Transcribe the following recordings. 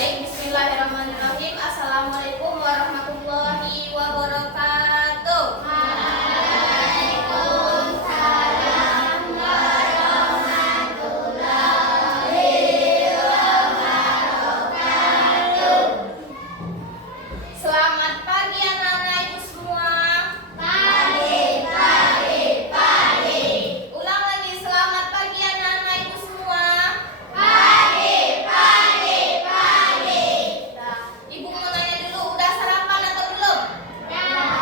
Baik, bismillahirrahmanirrahim. Assalamualaikum warahmatullahi wabarakatuh. Waalaikumsalam warahmatullahi wabarakatuh. Selamat pagi anak-anak ibu semua. Pagi, pagi, pagi. Ulang lagi, selamat pagi anak-anak ibu semua. Pagi, pagi, pagi. Nah, ibu mau nanya dulu, udah sarapan atau belum? Udah.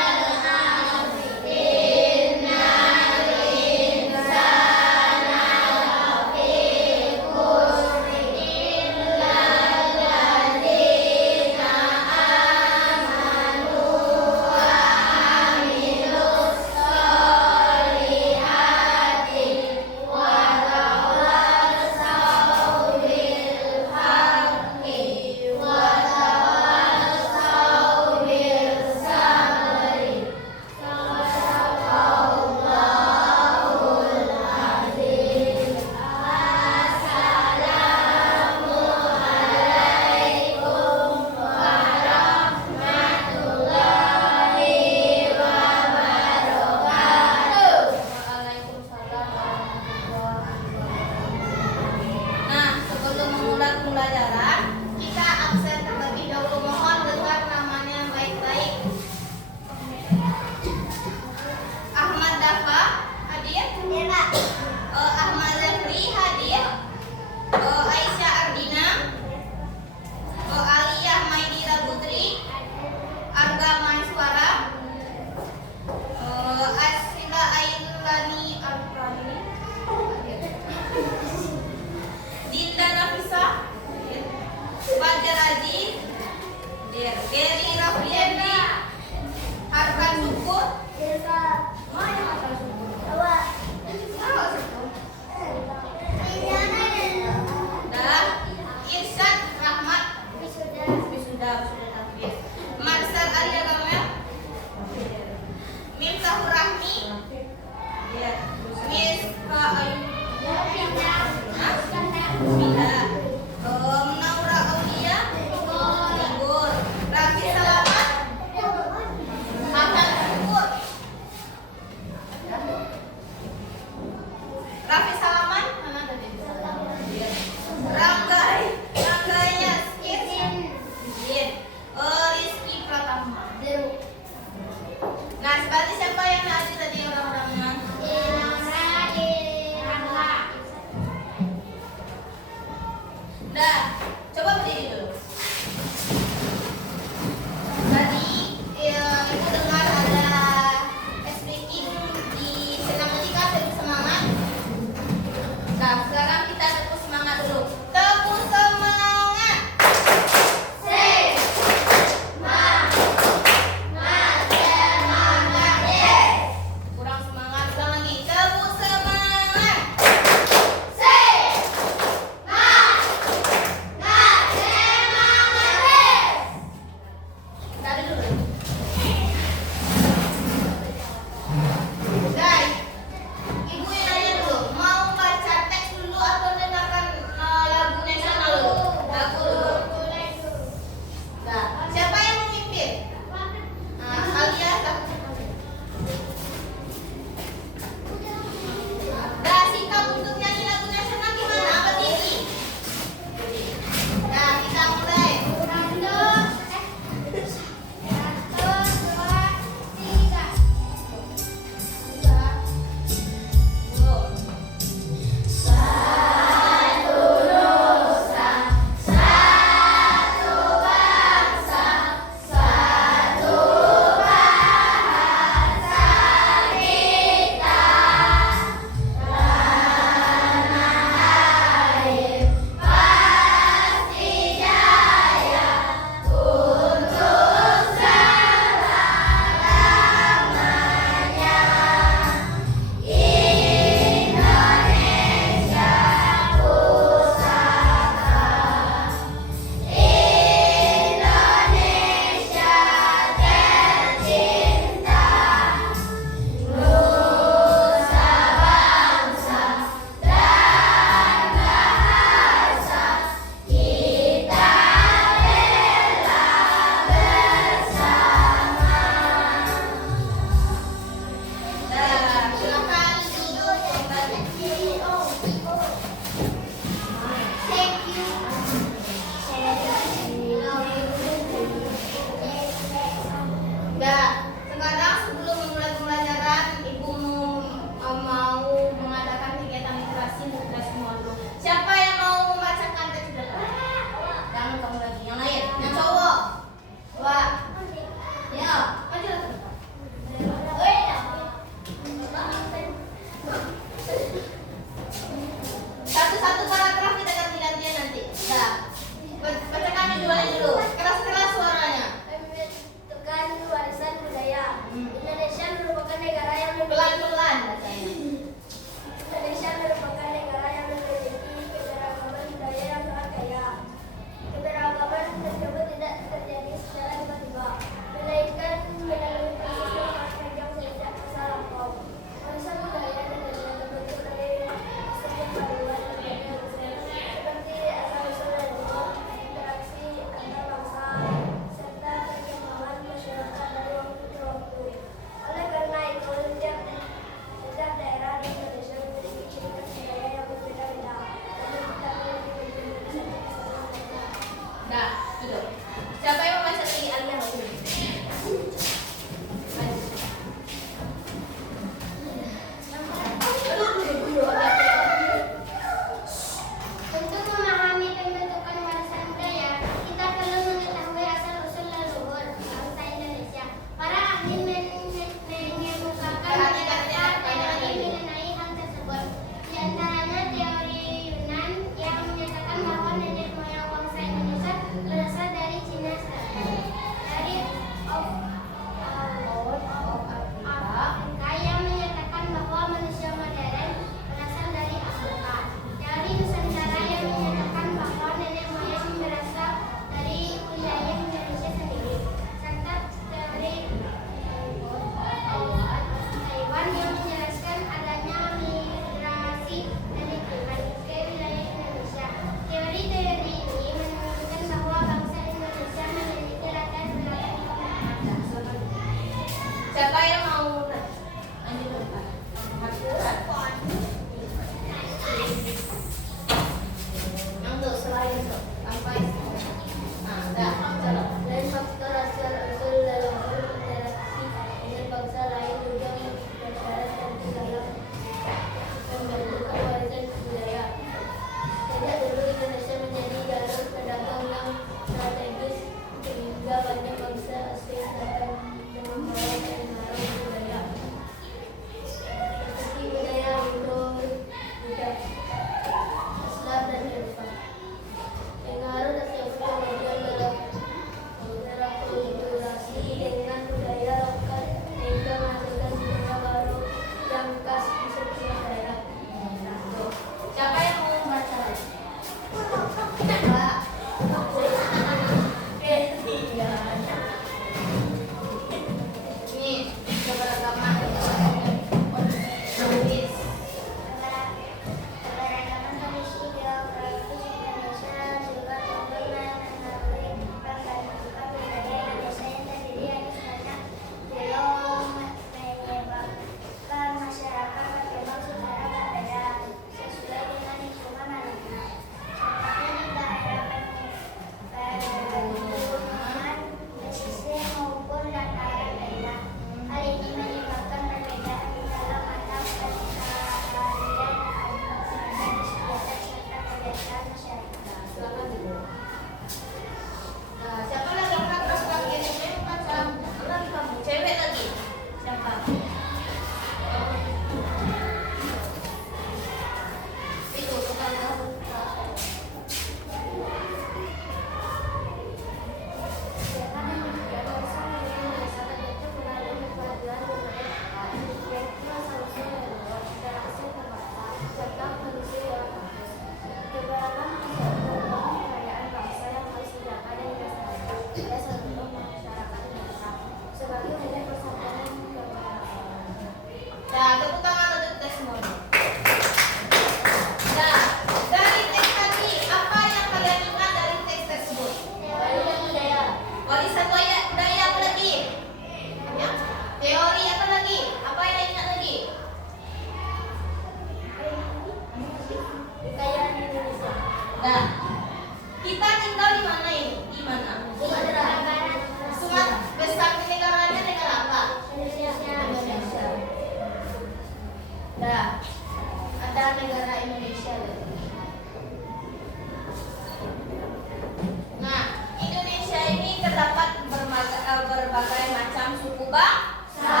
bangsa.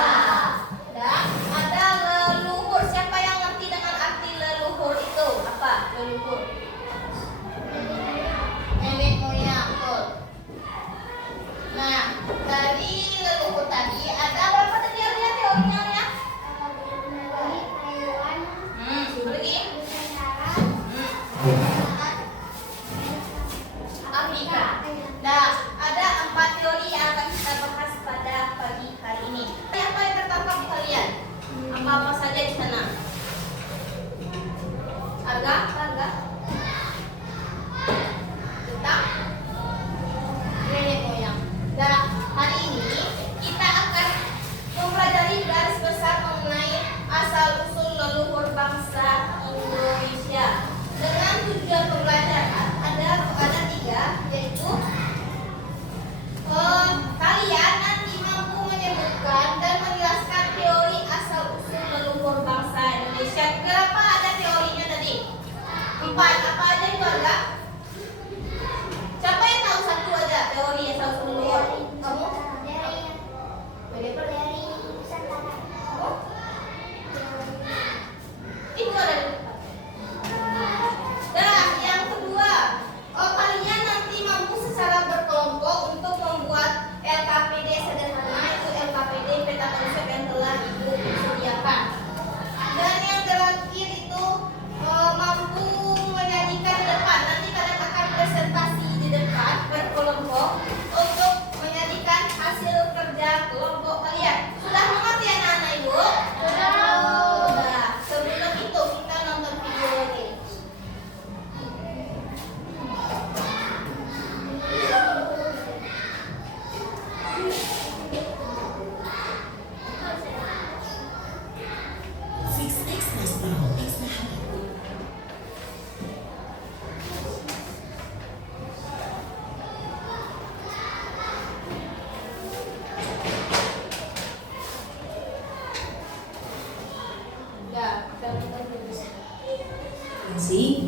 Dan ada leluhur. Siapa yang ngerti dengan arti leluhur itu? Apa leluhur? Nenek moyang, betul. Nah, dari leluhur tadi ada berapa tadi teorinya ya? Coba lagi. Afrika. Nah, ada 4 teori yang akan kita bahas pada pagi hari ini. Apa yang tertangkap di kalian? Apa saja di sana? Harga? Tentang nenek moyang. Nah, hari ini kita akan mempelajari garis besar mengenai asal-usul leluhur bangsa Indonesia. Dengan tujuan pembelajaran ada 3, yaitu kalian nanti mampu menyebutkan dan menjelaskan teori asal-usul leluhur bangsa Indonesia. Berapa ada teorinya tadi? 4. Apa aja itu ada? Siapa yang tahu satu aja teori asal-usul leluhur? Kamu? Dari Nusantara. Oh? Itu ada. Dan yang kedua, kalian nanti mampu secara berkelompok untuk membuat LKPD sederhana, itu LKPD peta konsep yang telah Ibu sediakan. Dan yang terakhir itu mampu menyajikan di depan. Nanti kalian akan presentasi di depan berkelompok untuk menyajikan hasil kerja kelompok kalian. Sudah mengerti anak-anak Ibu? Sudah. Sebelum itu kita nonton video lagi.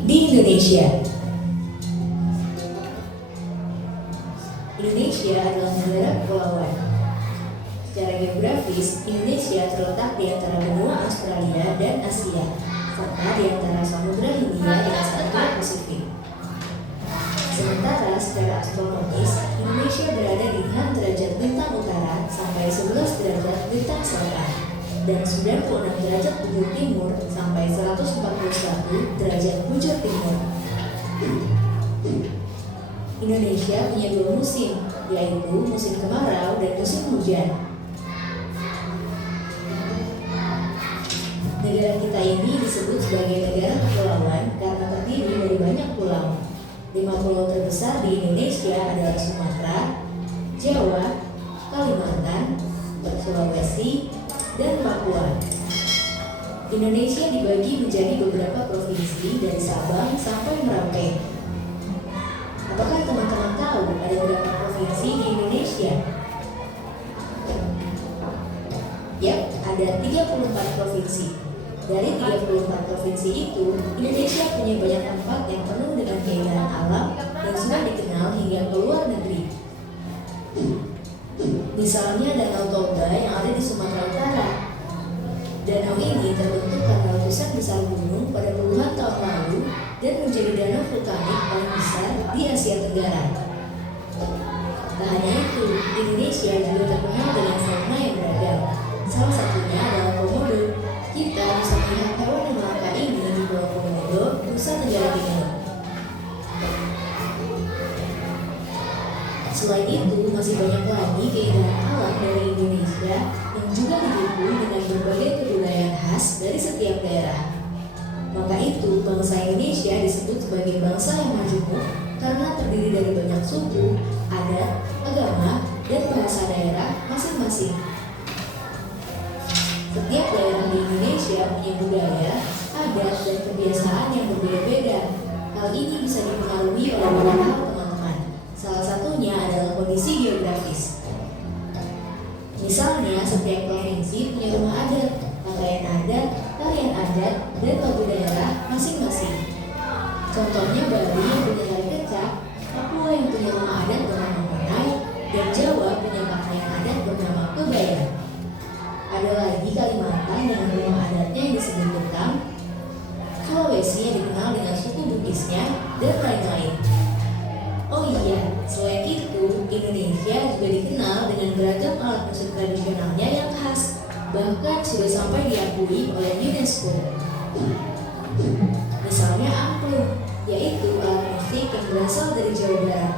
Di Indonesia. Indonesia adalah negara kepulauan. Secara geografis, Indonesia terletak di antara benua Australia dan Asia, serta di antara Samudra Hindia dan Samudra Pasifik. Sementara secara astronomis, Indonesia berada di 6 derajat bintang utara sampai 11 derajat bintang selatan, dan 96 derajat bujur timur sampai 141 derajat bujur timur. Indonesia punya 2 musim, yaitu musim kemarau dan musim hujan. Negara kita ini disebut sebagai negara kepulauan karena terdiri dari banyak pulau. 5 pulau terbesar di Indonesia adalah Sumatera, Jawa, Kalimantan, Sulawesi, dan Papua. Indonesia dibagi menjadi beberapa provinsi dari Sabang sampai Merauke. Apakah teman-teman tahu ada berapa provinsi di Indonesia? Yap, ada 34 provinsi. Dari 34 provinsi itu, Indonesia punya banyak tempat yang penuh dengan keindahan alam yang sudah dikenal hingga ke luar negeri. Misalnya Danau Toba yang ada di Sumatera Utara. Danau ini terbentuk karena letusan besar gunung pada puluhan tahun lalu dan menjadi danau vulkanik paling besar di Asia Tenggara. Tak hanya itu, Indonesia juga terkenal dengan fauna yang beragam. Salah satunya adalah komodo. Kita bisa melihat hewan yang langka ini di Pulau Komodo, Nusa Tenggara Timur. Selain itu, masih banyak lagi keindahan alam dari Indonesia yang juga didukung dengan berbagai kebudayaan khas dari setiap daerah. Maka itu, bangsa Indonesia disebut sebagai bangsa yang majemuk karena terdiri dari banyak suku, adat, agama, dan bahasa daerah masing-masing. Setiap daerah di Indonesia punya budaya, adat, dan kebiasaan yang berbeda-beda. Hal ini bisa dipengaruhi oleh beberapa hal, teman-teman. Salah satunya adalah kondisi geografis. Misalnya, setiap provinsi punya rumah adat, pakaian adat, tarian adat, dan lagu daerah masing-masing. Contohnya Bali yang punya tari kecak, Papua yang punya rumah adat bernama Monai, dan Jawa punya pakaian adat bernama kebaya. tradisionalnya yang khas, bahkan sudah sampai diakui oleh UNESCO. Misalnya angklung, yaitu alat musik yang berasal dari Jawa Barat.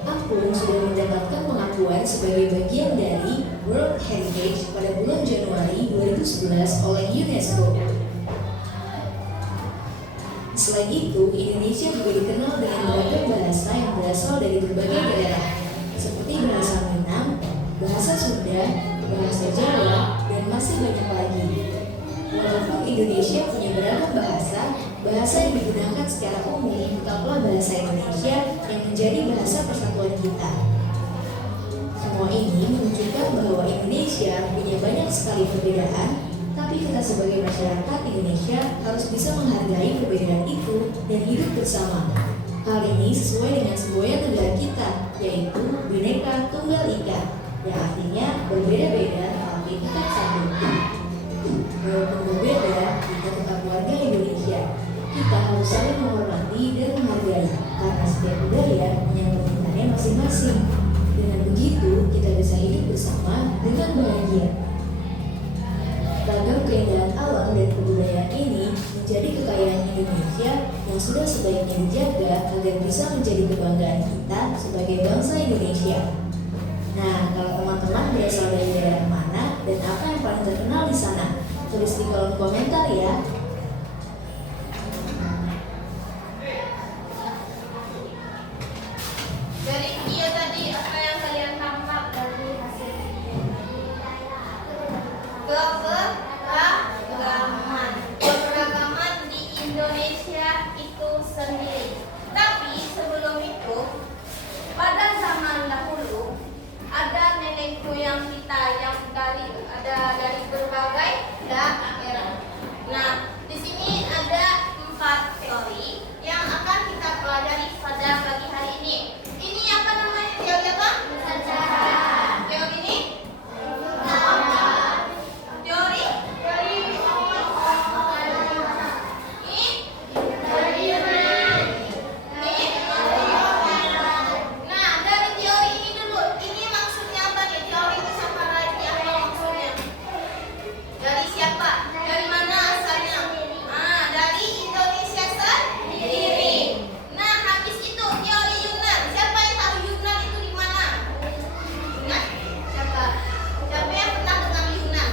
Angklung sudah mendapatkan pengakuan sebagai bagian dari World Heritage pada bulan Januari 2011 oleh UNESCO. Selain itu, Indonesia juga dikenal dengan beragam bahasa yang berasal dari berbagai daerah, seperti bahasa Minang, bahasa Sunda, bahasa Jawa, dan masih banyak lagi. Walaupun Indonesia punya beragam bahasa, bahasa yang digunakan secara umum tetaplah bahasa Indonesia yang menjadi bahasa persatuan kita. Semua ini menunjukkan bahwa Indonesia punya banyak sekali perbedaan, tapi kita sebagai masyarakat Indonesia harus bisa menghargai perbedaan itu dan hidup bersama. Hal ini sesuai dengan semboyan negara kita, yaitu Bhinneka Tunggal Ika, yang artinya berbeda-beda tapi tetap satu. Walaupun berbeda, kita tetap warga Indonesia. Kita harus saling menghormati dan menghargai, karena setiap budaya punya keunikannya masing-masing. Dengan begitu, kita bisa hidup bersama dengan bahagia. Ragam keindahan alam dan kebudayaan ini menjadi kekayaan Indonesia yang sudah sebaiknya dijaga agar bisa menjadi kebanggaan kita sebagai bangsa Indonesia. Nah, kalau teman-teman berasal dari daerah mana dan apa yang paling terkenal di sana? Tulis di kolom komentar ya. Dari video tadi apa yang kalian tangkap dari hasil keberagaman di Indonesia itu sendiri. Tapi sebelum itu, pada zaman dahulu ada nenek moyang kita yang dari berbagai daerah. Nah, di sini ada 4 teori yang akan kita pelajari pada pagi hari ini. Ini apa namanya teori apa? Sejarah. Teori ini? Teori? Nah, dari teori ini dulu. Ini maksudnya apa nih? Teori itu siapa lagi? Apa maksudnya? Dari siapa? Dari mana asalnya? Dari Indonesia sendiri. Nah, habis itu teori Yunan. Siapa yang tahu Yunan itu di mana? Yunan? Siapa? Siapa yang pernah dengar Yunan?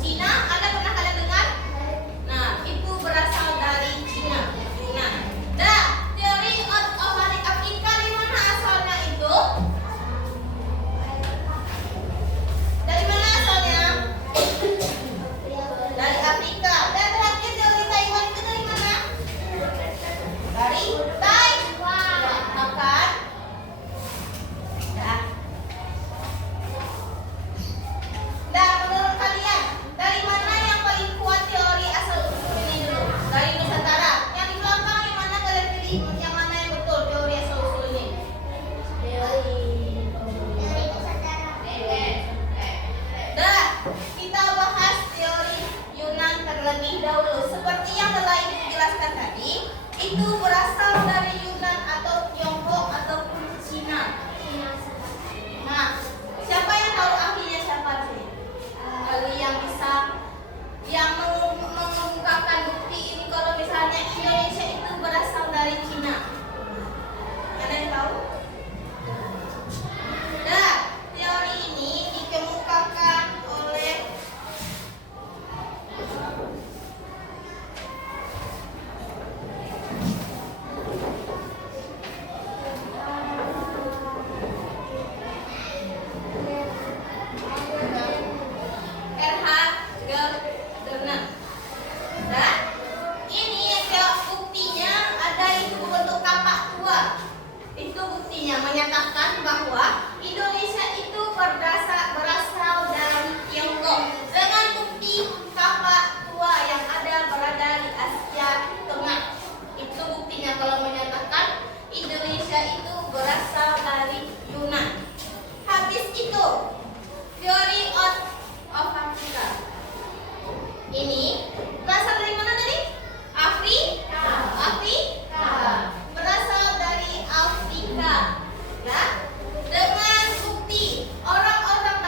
Cina? Ada pernah kalian dengar? Nah, itu berasal dari Cina. Yunan. Dah, teori of Afrika di mana asalnya itu? Dari mana asalnya? Dari Afrika. Dan terakhir teori Taiwan itu dari mana? Dari Taiwan. Makan. Dah. Dah, menurut kalian dari mana yang paling kuat teori asal usul ini dulu? Dari Nusantara. Yang di belakang yang mana kalian pilih? Yang mana yang betul teori asal usul ini? Teori Nusantara. Dah, kita bahas teori Yunan terlebih dahulu. Seperti yang telah Ibu jelaskan tadi, itu berasal dari Yunan atau Tiongkok ataupun Cina. Nah, siapa yang tahu ahlinya siapa sih? Yang bisa mengungkapkan bukti ini kalau misalnya Indonesia itu berasal dari Cina. Ada yang tahu? Nah, teori ini dikemukakan oleh R.H. Gardner. Nah, ini buktinya ada itu bentuk kapak tua. Itu buktinya menyatakan bahwa Indonesia itu berasal dari Tiongkok dengan bukti kapak tua yang ada berada di Asia Tengah. Itu buktinya kalau menyatakan Indonesia itu berasal dari Yunan. Habis itu teori of Afrika. Ini berasal dari mana tadi? Afrika. Berasal dari Afrika. Ya. Dengan bukti orang-orang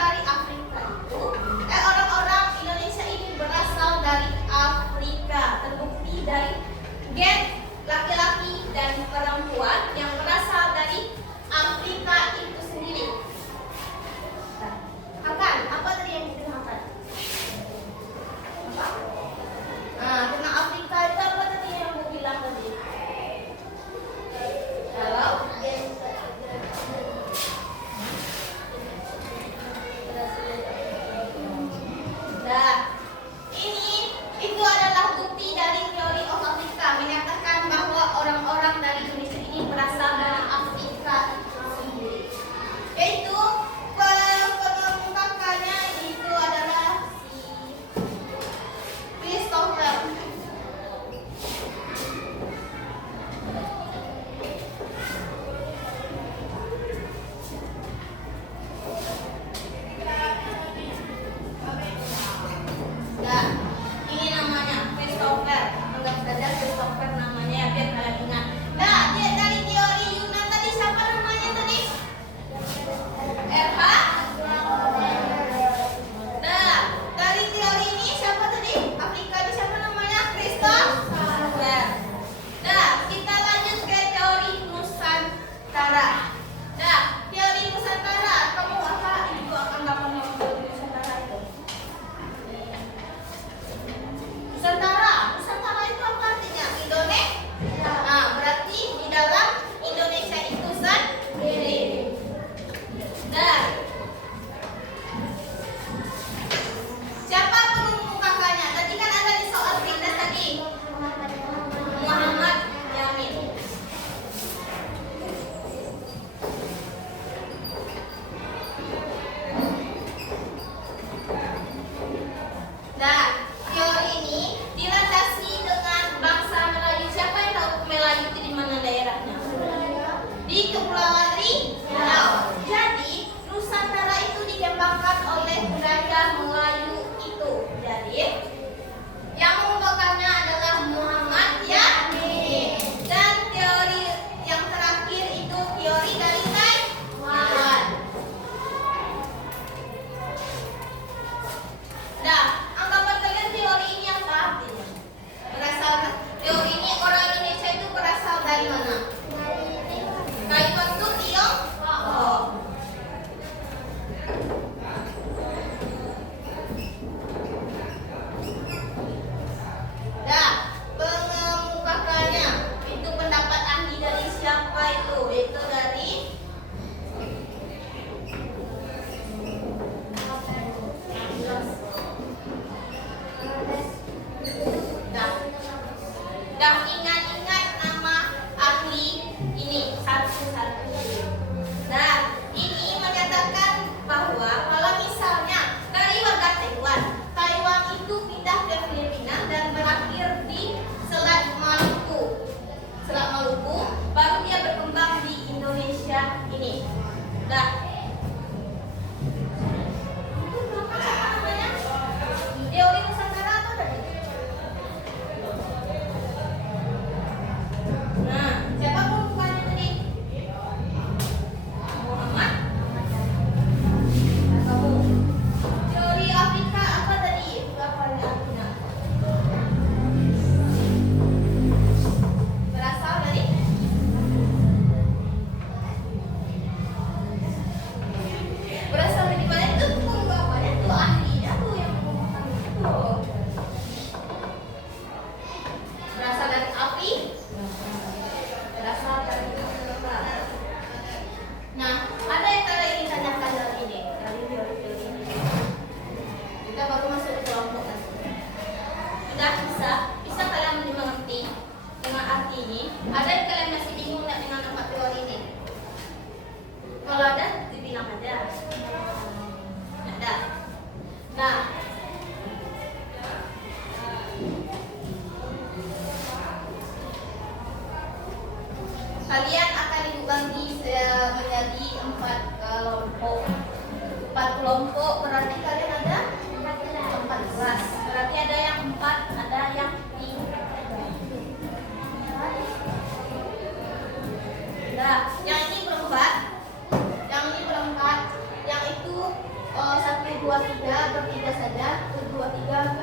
bertiga saja, 1, 2, 3,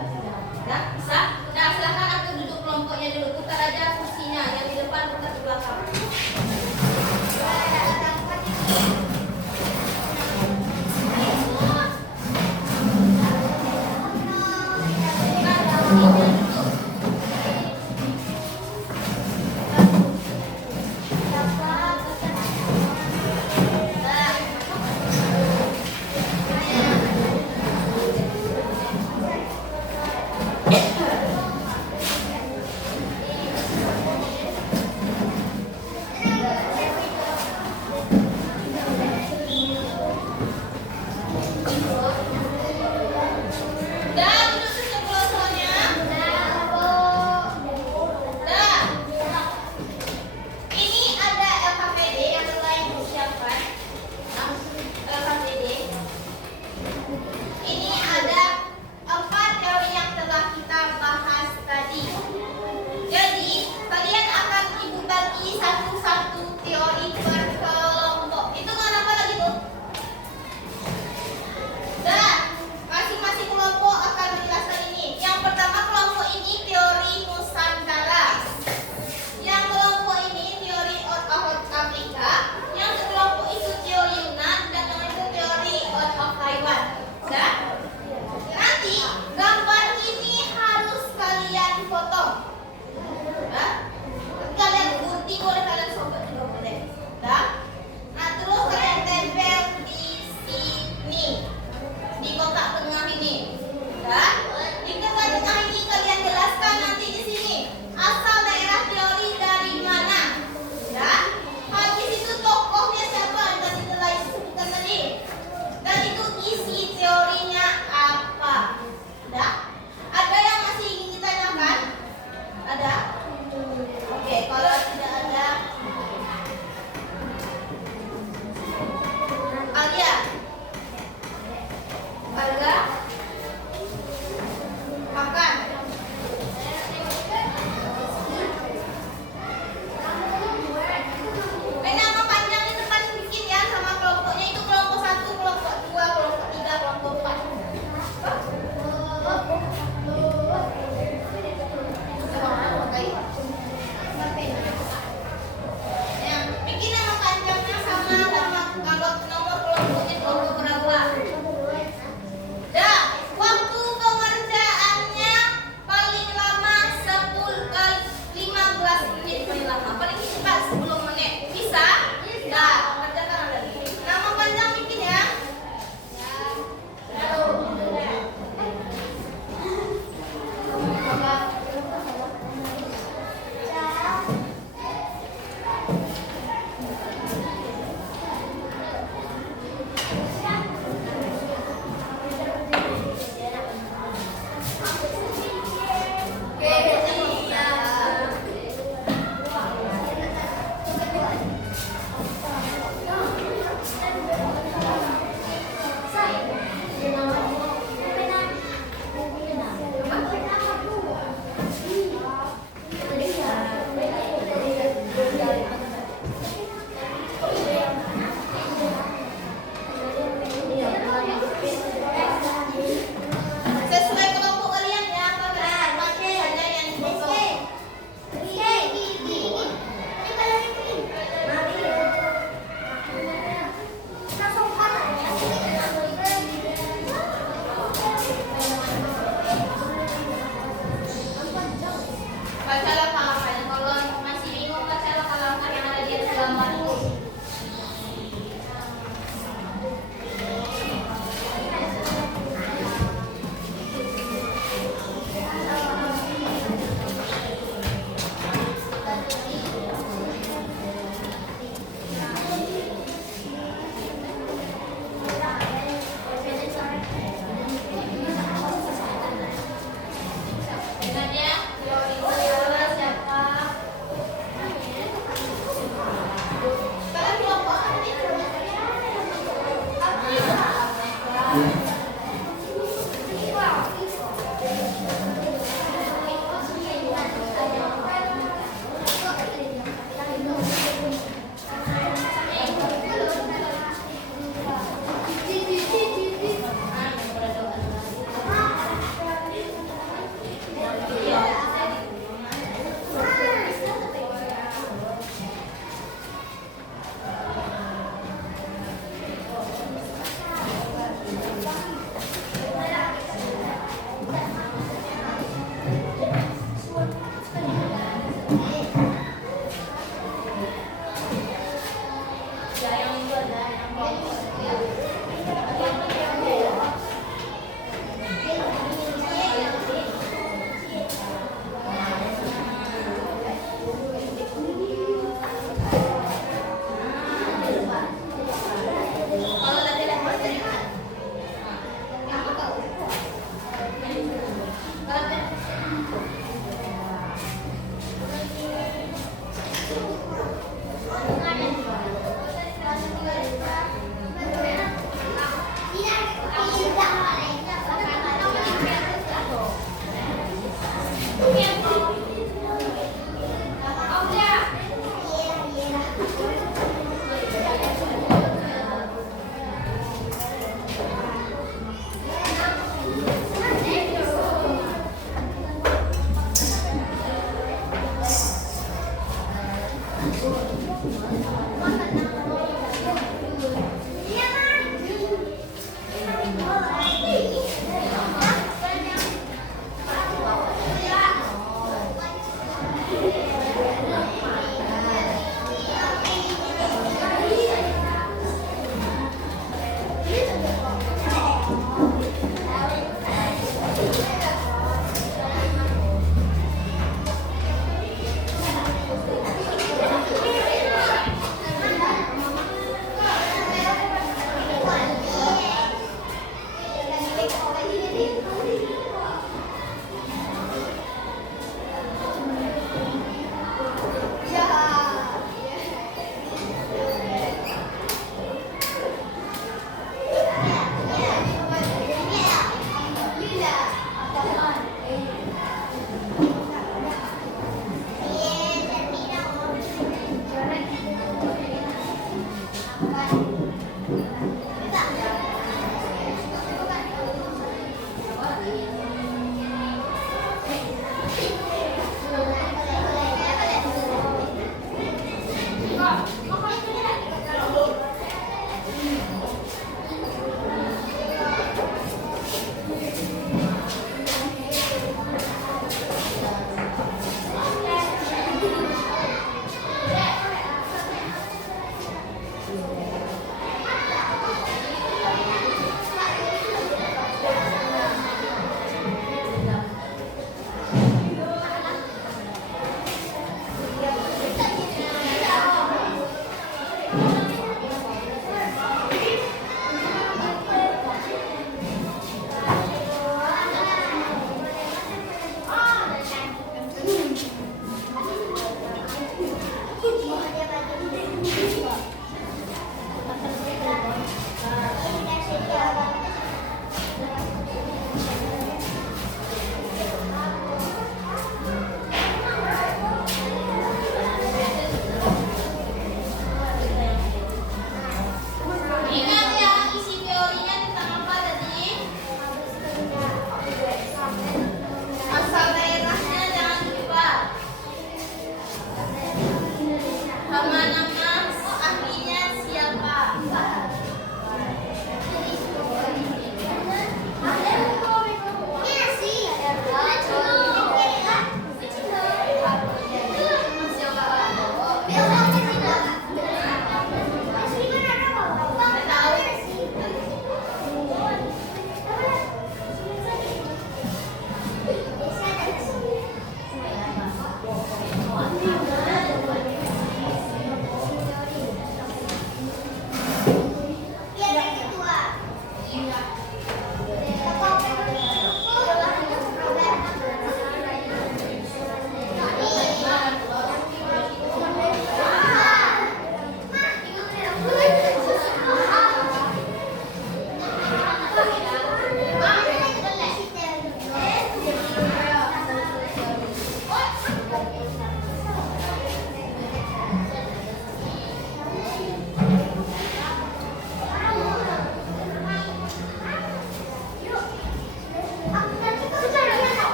nah, bisa? Nah, silakan atur duduk kelompoknya dulu. Putar aja kursinya, yang di depan putar di belakang.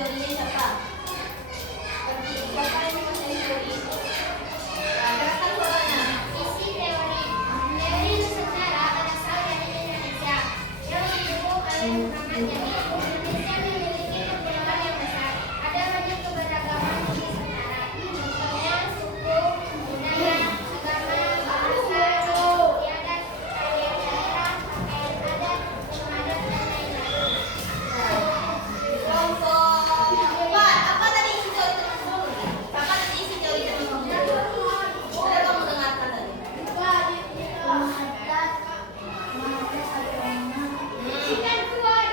teorinya siapa? Siapa yang menguasai teori? Nah, gerakan suaranya. Isi teori. Teori Nusantara berasal dari Indonesia yang didukung oleh Muhammad Jamil. Indonesia memiliki kepulauan yang besar. Ada banyak keberagaman di Nusantara. Contohnya suku, budaya, agama, bahasa, istiadat, tarian daerah, pakaian adat, rumah adat, dan lain-lain. Kelompok 4. Apa tadi isi teori teman-teman? Apa tadi isi teori teman-teman? Sudah kamu dengarkan tadi? Sikan Quran.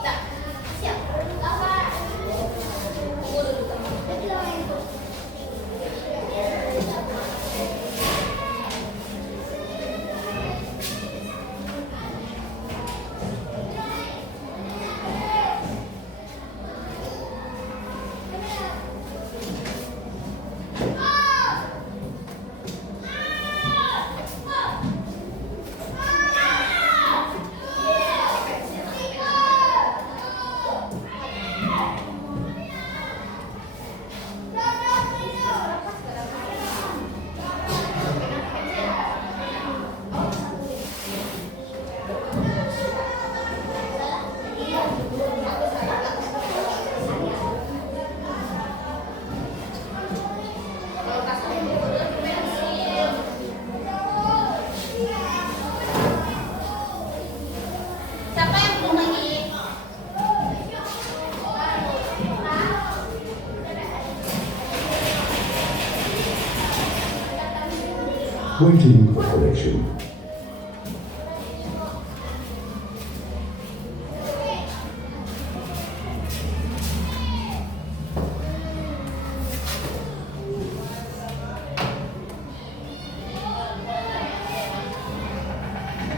Nah, siap. Tunggu dulu, teman. Kalau kasih pensil. Siapa yang belum lagi? Waiting for connection.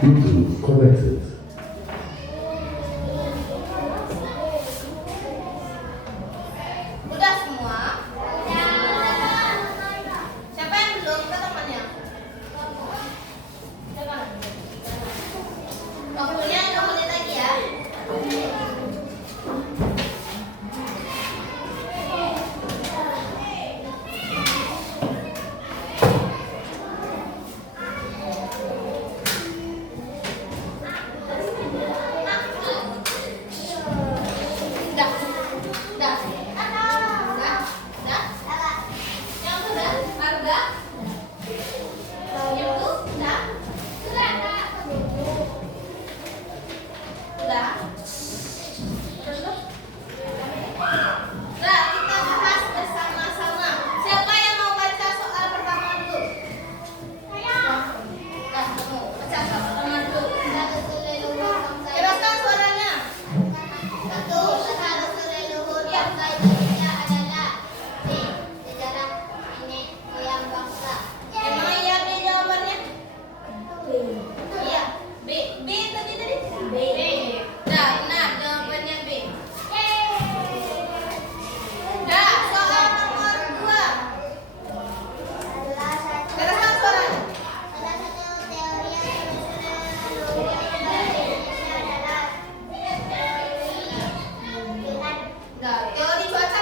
Bluetooth connected. Udah semua? Siapa yang belum ke temannya? Waktunya 2 menit lagi ya. Dah. Dah. Dah. Dah. Yang sudah? Marga? Yang itu? Dah. Sudah? Terus? Dah, kita bahas bersama-sama. Siapa yang mau baca soal pertama dulu? Dah, kamu baca soal pertama dulu. Bebaskan suaranya. Satu, asal usul leluhur bangsa Indonesia adalah B. Sejarah nenek moyang bangsa. Emang iya B jawabannya? Iya. B. B tadi. B. Dah, benar jawabannya B. Dah, soal nomor 2. Adalah satu. Bebaskan suaranya. Salah satu teori asal usul leluhur bangsa Indonesia adalah teori Tuhan. Dah, teori cuaca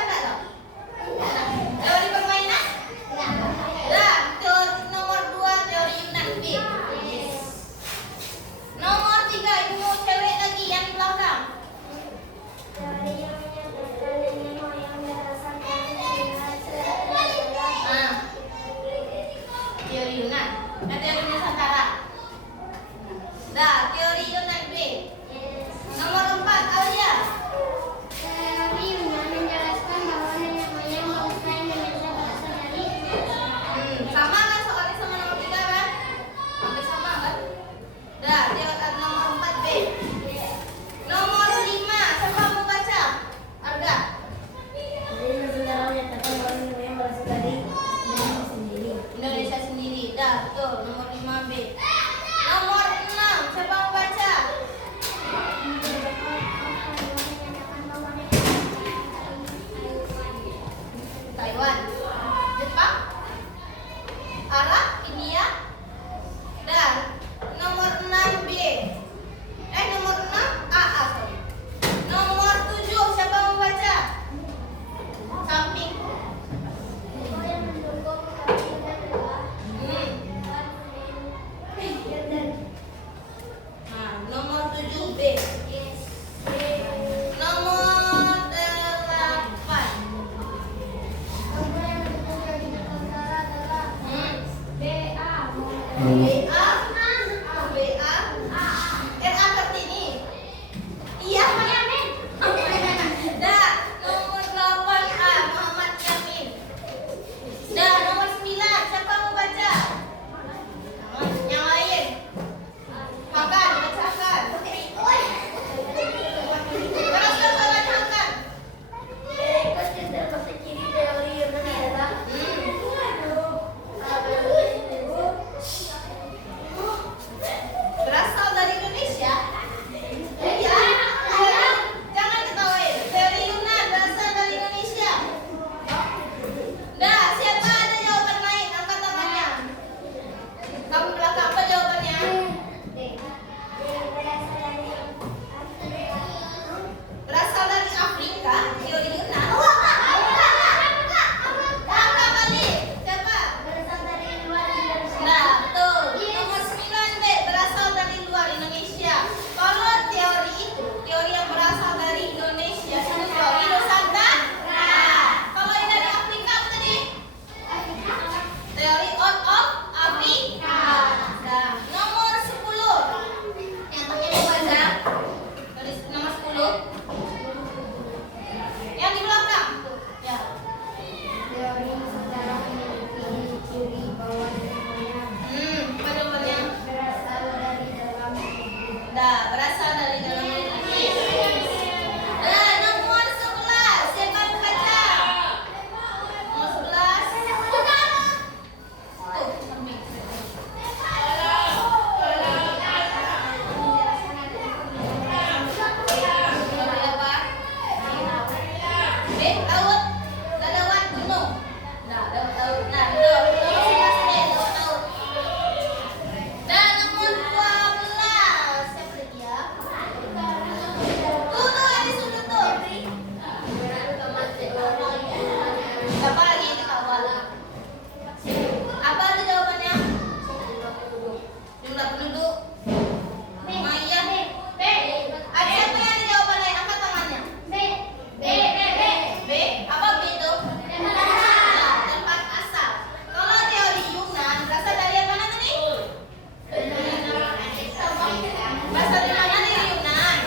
B. Laut. Lewat gunung. Nah, laut. Nah, betul. Masing-masing laut. Dan nomor 12. Siapa lagi ya? Tuh, yang di sudut tuh. Apa lagi ini kawan? Apa ada jawabannya? Jumlah penduduk. Maya. B. Ada siapa yang ada jawabannya? Angkat tangannya. B. B. Apa B itu? Nah, tempat asal. Kalau teori Yunan berasal dari yang mana tadi? Berasal dari mana nih Yunan?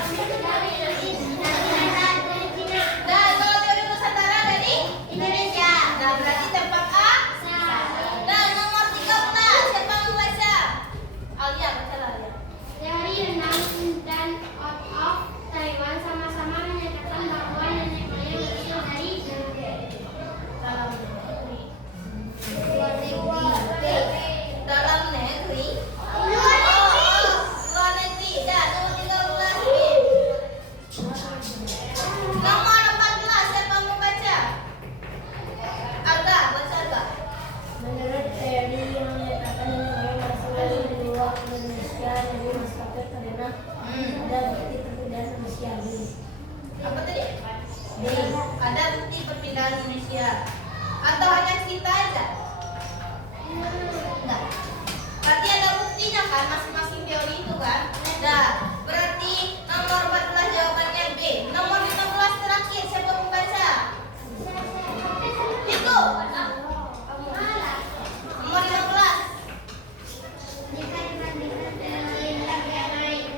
Nah, kalau teori Nusantara dari Indonesia. Nah, berarti tempat A. Nah, nomor 13. Siapa yang membaca? Alia, baca Alia. Teori Yunan dan Otto Taiwan sama-sama menyatakan bahwa nenek moyang berasal dari Dalam negeri. Luar negeri. Dah, nomor 13 B. Nomor 14. Siapa yang membaca? Arga, baca Arga. Menurut teori yang menyatakan nenek moyang berasal dari benua Indonesia dari maskapai karena ada bukti perpindahan manusia. Apa tadi? B. Ada bukti perpindahan Indonesia. Atau hanya cerita aja? Enggak. Berarti ada buktinya kan masing-masing teori itu kan? Nah, berarti nomor 14 jawabannya B. Nomor 15 terakhir siapa membaca? Itu. Nomor 15. Jika dibandingkan teori yang lain,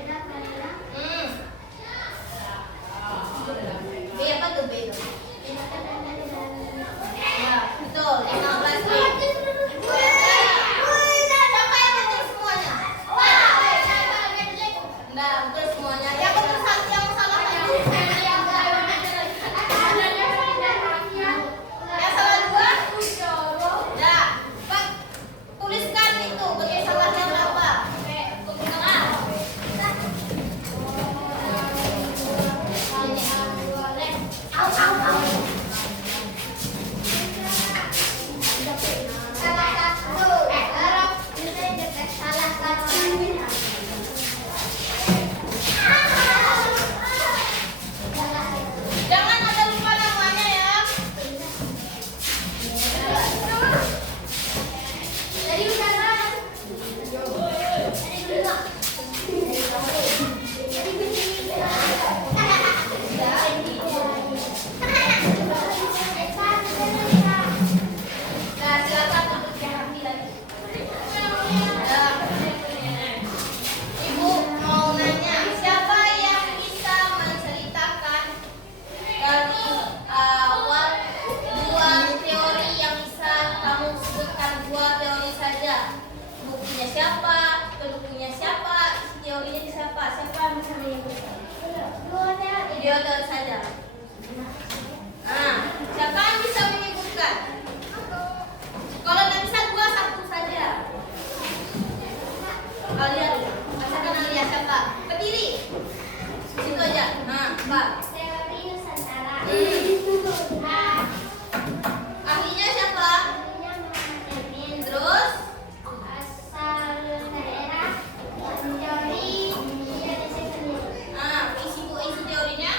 B apa tuh B itu? Ya, betul. 15 B. Siapa yang betul semuanya? Nah, betul semuanya. Yang betul satu, yang salah satu. Yang salah dua? Nah, Pak, tuliskan itu bagian salahnya berapa? Nah, jangan ada lupa namanya ya. Nah, silakan duduk di hati lagi. Ibu mau nanya, siapa yang bisa menceritakan dari awal dua teori yang bisa kamu sebutkan dua teori saja? Buktinya siapa? Pendukungnya siapa? Isi teorinya di siapa? Siapa yang bisa menyebutkan? Dua teori saja. Siapa yang bisa menyebutkan? Kalau tidak bisa dua, satu saja. Alia, bacakan Alia siapa? Berdiri. Situ aja. Pak. Teori Nusantara. Ahlinya siapa? Terus? Asal daerah teori Indonesia sendiri. Isi teorinya?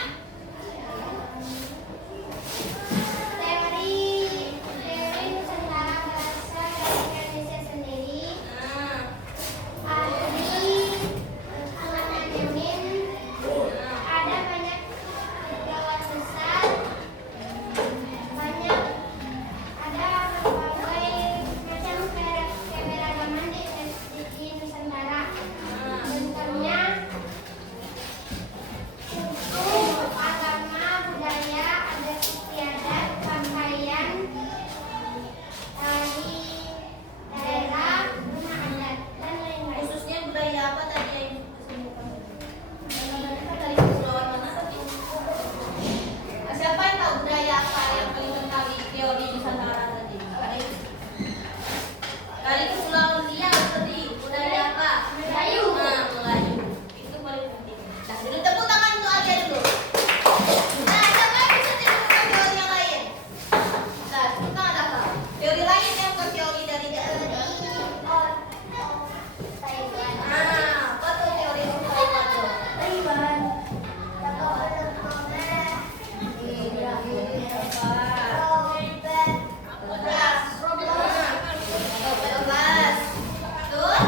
Tuh.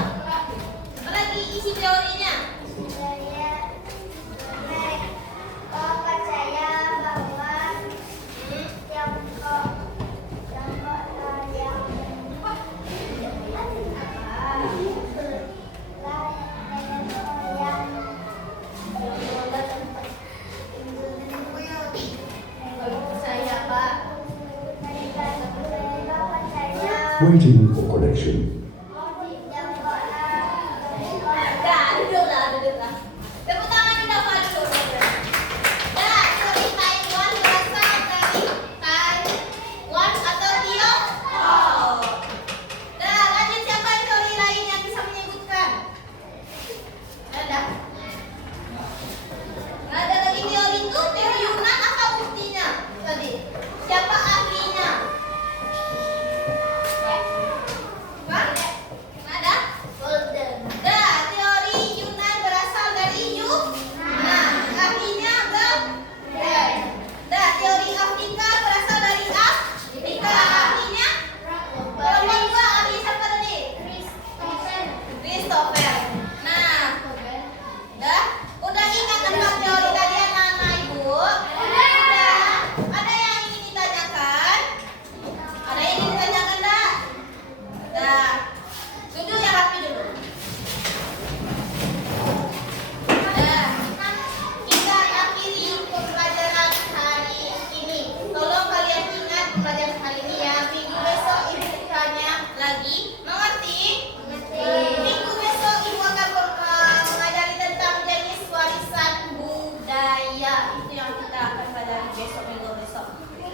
Apa lagi isi teorinya? Percaya Pak. Waiting for connection. Duduk lah. Tepuk tangan di depan dulu. Dah, teori Taiwan berasal dari Taiwan atau Tiongkok. Dah, lanjut siapa teori lain yang bisa menyebutkan? Ada? Ada lagi teori itu teori Yunan apa buktinya tadi? Siapa ahlinya? Hah? Ada? Dah, teori Yunan berasal dari Yunan. Ahlinya Galen. Dah, teori Afrika berasal dari Afrika. Ahlinya? Nomor 2 ahli siapa tadi? Christopher. Nah, udah ingat tentang teori tadi anak-anak ibu? Udah. Ada yang ingin ditanyakan? Ada yang ingin ditanyakan enggak? Dah. Duduk yang rapi dulu. Dah. Kita akhiri pembelajaran hari ini. Tolong kalian ingat pembelajaran hari ini ya. Minggu besok ibu tanya lagi. Mengerti? Minggu besok ibu akan mengajari tentang jenis warisan budaya. Itu yang kita akan pelajari besok minggu besok.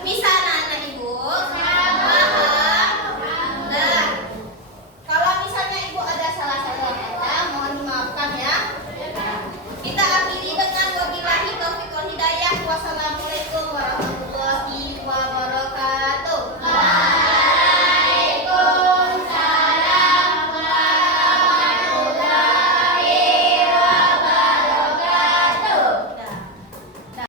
Bisa anak-anak ibu? Paham? Nah, kalau misalnya ibu ada salah-salah kata, mohon dimaafkan ya. Kita akhiri dengan wabillahi taufiq wal hidayah. Wassalamualaikum warahmatullahi wabarakatuh.